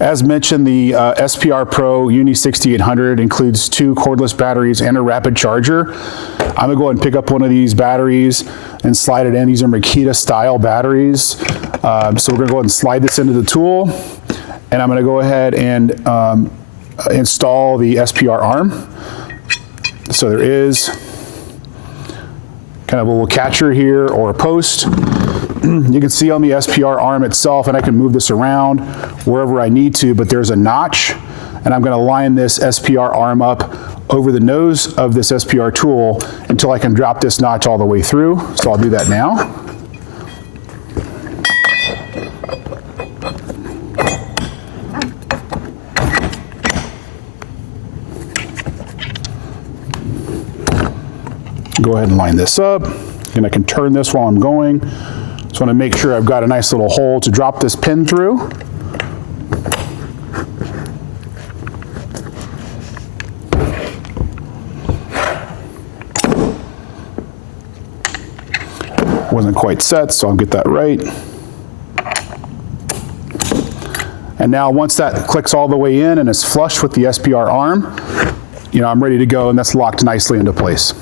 As mentioned, the SPR-Pro Uni 6800 includes 2 cordless batteries and a rapid charger. I'm gonna go ahead and pick up one of these batteries and slide it in. These are Makita style batteries. So we're gonna go ahead and slide this into the tool, and I'm gonna go ahead and install the SPR arm. So there is kind of a little catcher here or a post. You can see on the SPR arm itself, and I can move this around wherever I need to, but there's a notch, and I'm gonna line this SPR arm up over the nose of this SPR tool until I can drop this notch all the way through. So I'll do that now. Go ahead and line this up, and I can turn this while I'm going. Just want to make sure I've got a nice little hole to drop this pin through. Wasn't quite set, so I'll get that right. And now once that clicks all the way in and is flush with the SPR arm, I'm ready to go, and that's locked nicely into place.